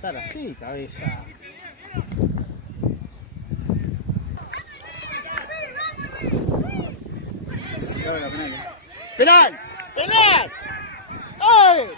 rematar así, cabeza. ¡Penal! ¡Penal! ¡Ay!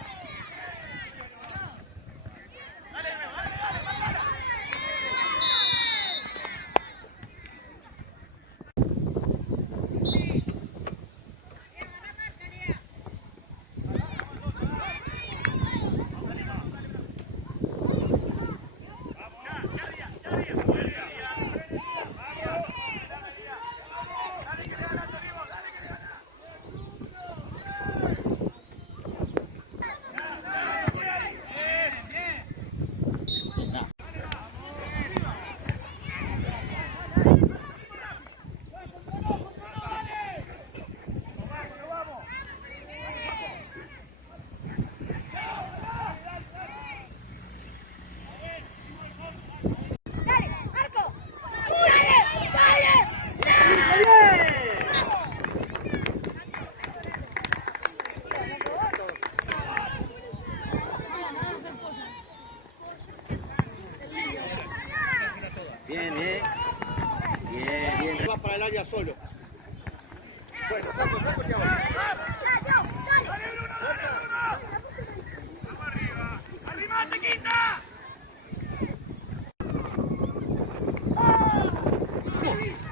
Bien, bien. Bien, bien. Va para el área solo. Bueno, saco que ahora. ¡Dale, Bruno! ¡Vamos arriba! ¡Arrimate, Quinta!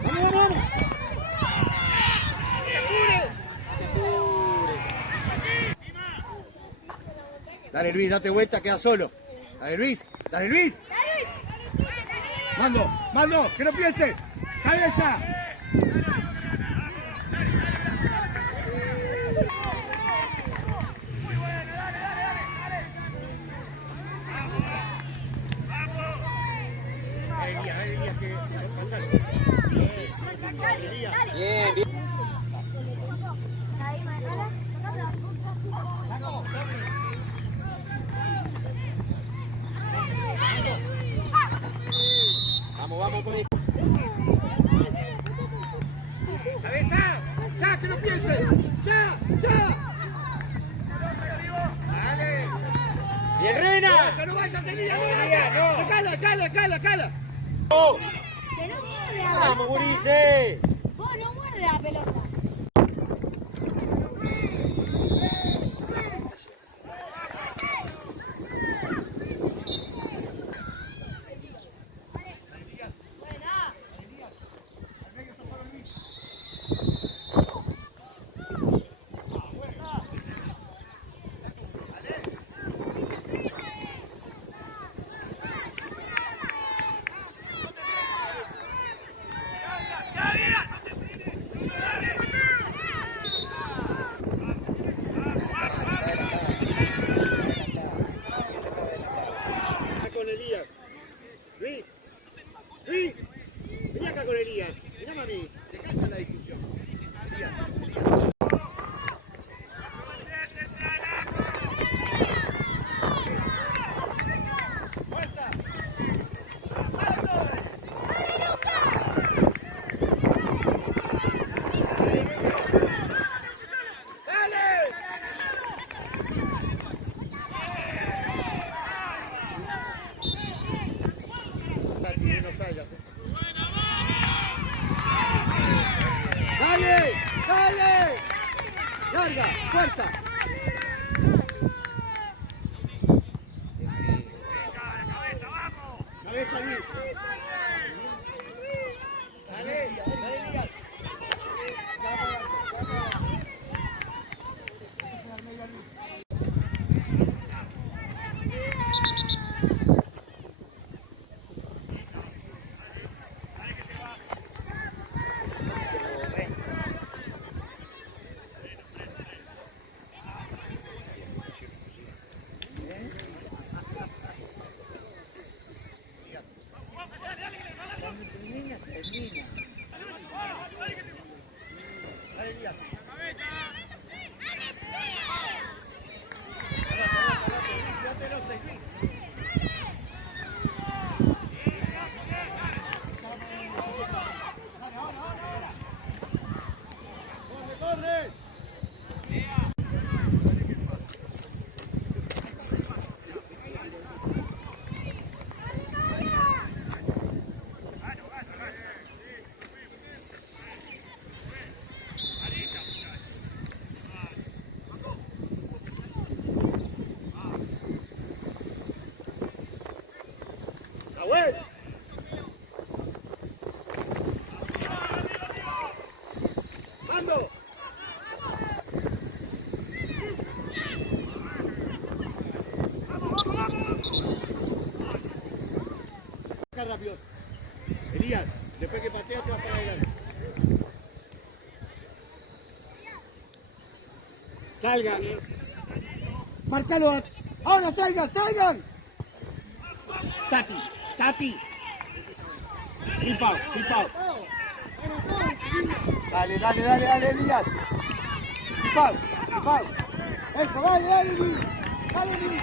¡Vamos, vamos! Dale, Luis, date vuelta, queda solo. Dale, Luis. Dale, Luis. Mando, mando, que no piense. Cabeza. Bien, bien. Vamos, vamos con esto. Cabeza. Ya, que no piense. Ya, ya. Dale. Bien, Rena. No vayas, tenía, no. Cala. Que no muerde la Vamos, pelota. Gurice. Vos no muerde la pelota. Con Elías. Luis. Luis. Vení acá con Elías. Mirá, mami. Te cansa la discusión. Elías. ¡Fuerza! ¡Dale! ¡Dale! ¡Larga! ¡Fuerza! ¡Cabeza, Luis! ¡Dale! ¡Dale, saca rápido. Elías, después que patea te vas para adelante. Salgan, Márcalo. Ahora salgan, salgan. Tati. Keep out. Dale, Elías. Keep out. Eso, dale, Luis. Dale, Luis.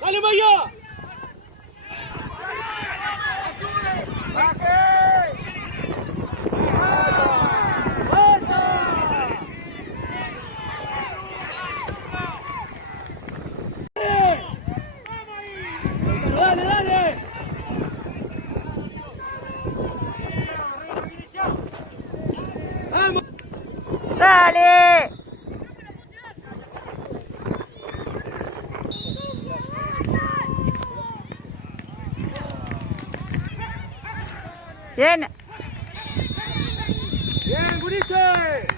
¡Dale, Maya! Dale. ¡Vamos! ¡Dale! Bien. ¡Bien, Guriche!